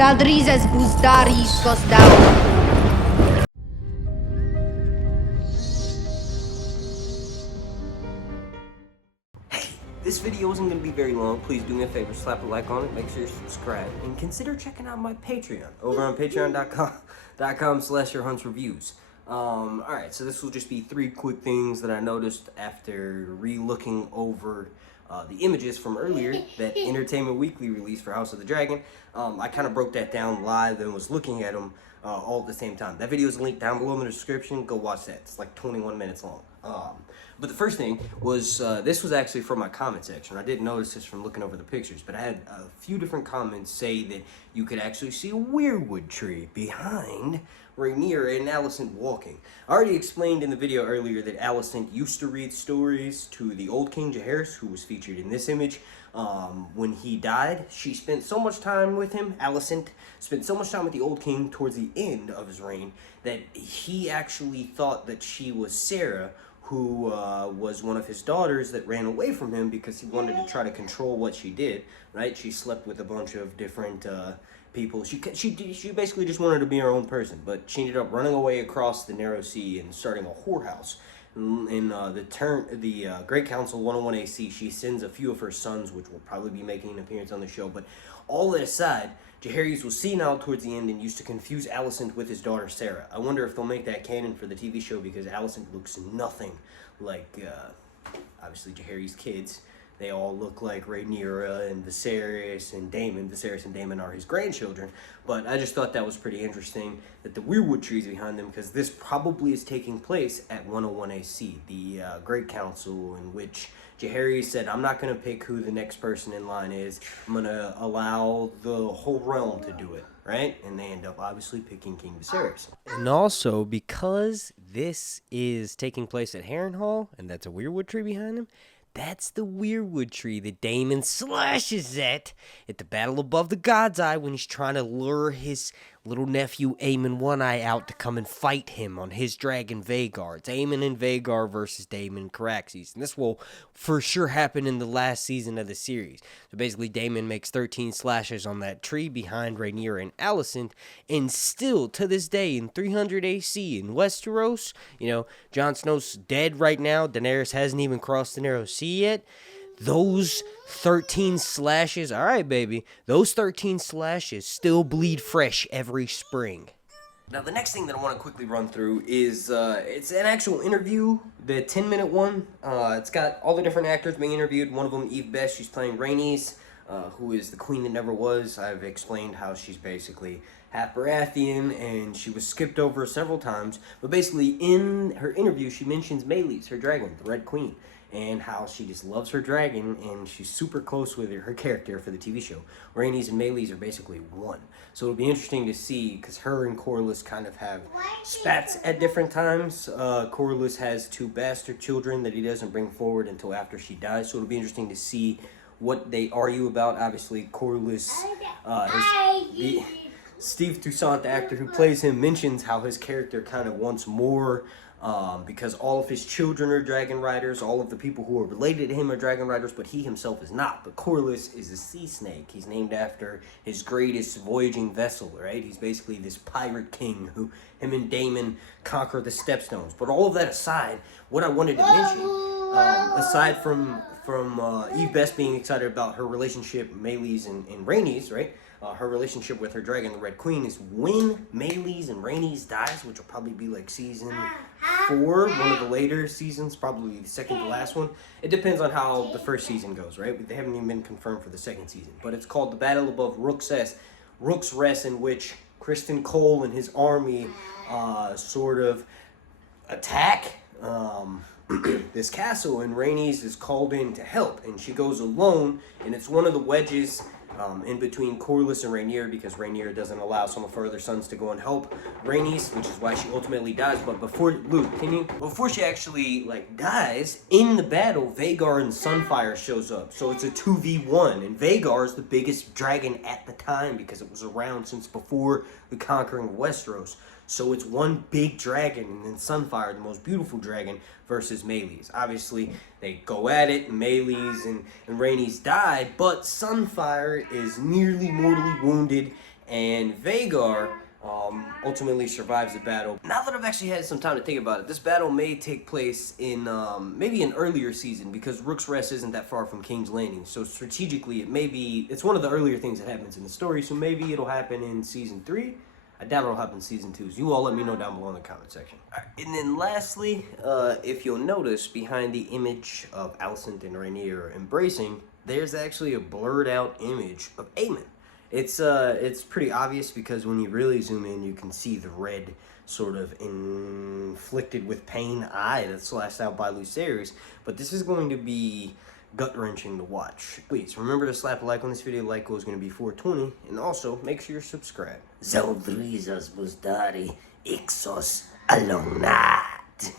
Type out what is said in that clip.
Zaldrizes buzdaris gosdau. This video isn't going to be very long. Please do me a favor, slap a like on it, make sure you subscribe, and consider checking out my Patreon over on patreon.com/yourhuntsreviews. Alright, so this will just be 3 quick things that I noticed after re-looking over the images from earlier that Entertainment Weekly released for House of the Dragon. I kind of broke that down live and was looking at them all at the same time. That video is linked down below in the description. Go watch that. It's like 21 minutes long. But the first thing was, this was actually from my comment section. I didn't notice this from looking over the pictures, but I had a few different comments say that you could actually see a weirwood tree behind Rhaenyra and Alicent walking. I already explained in the video earlier that Alicent used to read stories to the old King Jaehaerys, who was featured in this image. When he died, she spent so much time with him, Alicent spent so much time with the old king towards the end of his reign, that he actually thought that she was Sarah, who was one of his daughters that ran away from him because he wanted to try to control what she did, right? She slept with a bunch of different people. She basically just wanted to be her own person, but she ended up running away across the narrow sea and starting a whorehouse. In the Great Council 101 AC, she sends a few of her sons, which will probably be making an appearance on the show. But all that aside, Jaehaerys was senile towards the end and used to confuse Alicent with his daughter Sarah. I wonder if they'll make that canon for the TV show, because Alicent looks nothing like, obviously, Jaehaerys' kids. They all look like Rhaenyra and Viserys and Daemon. Viserys and Daemon are his grandchildren. But I just thought that was pretty interesting that the weirwood trees behind them, because this probably is taking place at 101 AC, the Great Council, in which Jaehaerys said, I'm not going to pick who the next person in line is. I'm going to allow the whole realm to do it, right? And they end up obviously picking King Viserys. And also, because this is taking place at Harrenhal, and that's a weirwood tree behind him, that's the weirwood tree that Daemon slashes at the Battle Above the God's Eye when he's trying to lure his little nephew Aemon One Eye out to come and fight him on his dragon Vhagar. It's Aemon and Vhagar versus Daemon and Caraxes. And this will for sure happen in the last season of the series. So basically, Daemon makes 13 slashes on that tree behind Rhaenyra and Alicent, and still to this day in 300 AC in Westeros, you know, Jon Snow's dead right now. Daenerys hasn't even crossed the Narrow Sea yet. Those 13 slashes, all right, baby, those 13 slashes still bleed fresh every spring. Now, the next thing that I want to quickly run through is, it's an actual interview, the 10-minute one. It's got all the different actors being interviewed. One of them, Eve Best, she's playing Rhaenys, who is the queen that never was. I've explained how she's basically half Baratheon, and she was skipped over several times. But basically, in her interview, she mentions Melis, her dragon, the Red Queen, and how she just loves her dragon, and she's super close with her character for the TV show. Rhaenys and Melis are basically one. So it'll be interesting to see, because her and Corlys kind of have spats at different times. Corlys has 2 bastard children that he doesn't bring forward until after she dies. So it'll be interesting to see what they argue about. Obviously, Corlys, Steve Toussaint, the actor who plays him, mentions how his character kind of wants more, because all of his children are dragon riders, all of the people who are related to him are dragon riders, but he himself is not. But Corlys is a sea snake. He's named after his greatest voyaging vessel, right? He's basically this pirate king who him and Daemon conquer the Stepstones. But all of that aside, what I wanted to mention, aside from Eve Best being excited about her relationship, Melis and Rhaenys, right? Her relationship with her dragon, the Red Queen, is when Melis and Rhaenys dies, which will probably be like season 4, one of the later seasons, probably the second to last one. It depends on how the first season goes, right? They haven't even been confirmed for the second season. But it's called the Battle Above Rook's Rest, in which Criston Cole and his army sort of attack this castle, and Rhaenys is called in to help, and she goes alone, and it's one of the wedges in between Corlys and Rhaenyra, because Rhaenyra doesn't allow some of her other sons to go and help Rhaenys, which is why she ultimately dies. But before she actually dies in the battle, Vhagar and Sunfire shows up. So it's a 2v1, and Vhagar is the biggest dragon at the time because it was around since before the conquering of Westeros. So it's one big dragon, and then Sunfire, the most beautiful dragon, versus Melis. Obviously, they go at it, and Melis and Rhaenys die, but Sunfire is nearly mortally wounded, and Vhagar ultimately survives the battle. Now that I've actually had some time to think about it, this battle may take place in maybe an earlier season, because Rook's Rest isn't that far from King's Landing. So strategically, it's one of the earlier things that happens in the story. So maybe it'll happen in season 3. I doubt it'll happen in season 2. So you all let me know down below in the comment section. All right, and then lastly, if you'll notice, behind the image of Alicent and Rhaenyra embracing, there's actually a blurred out image of Aemon. It's pretty obvious, because when you really zoom in, you can see the red, sort of inflicted with pain eye that's slashed out by Viserys. But this is going to be gut-wrenching to watch. Please remember to slap a like on this video. Like goal is going to be 420, and also make sure you're subscribed. Zaldrizas Buzdari Ixos Alonat.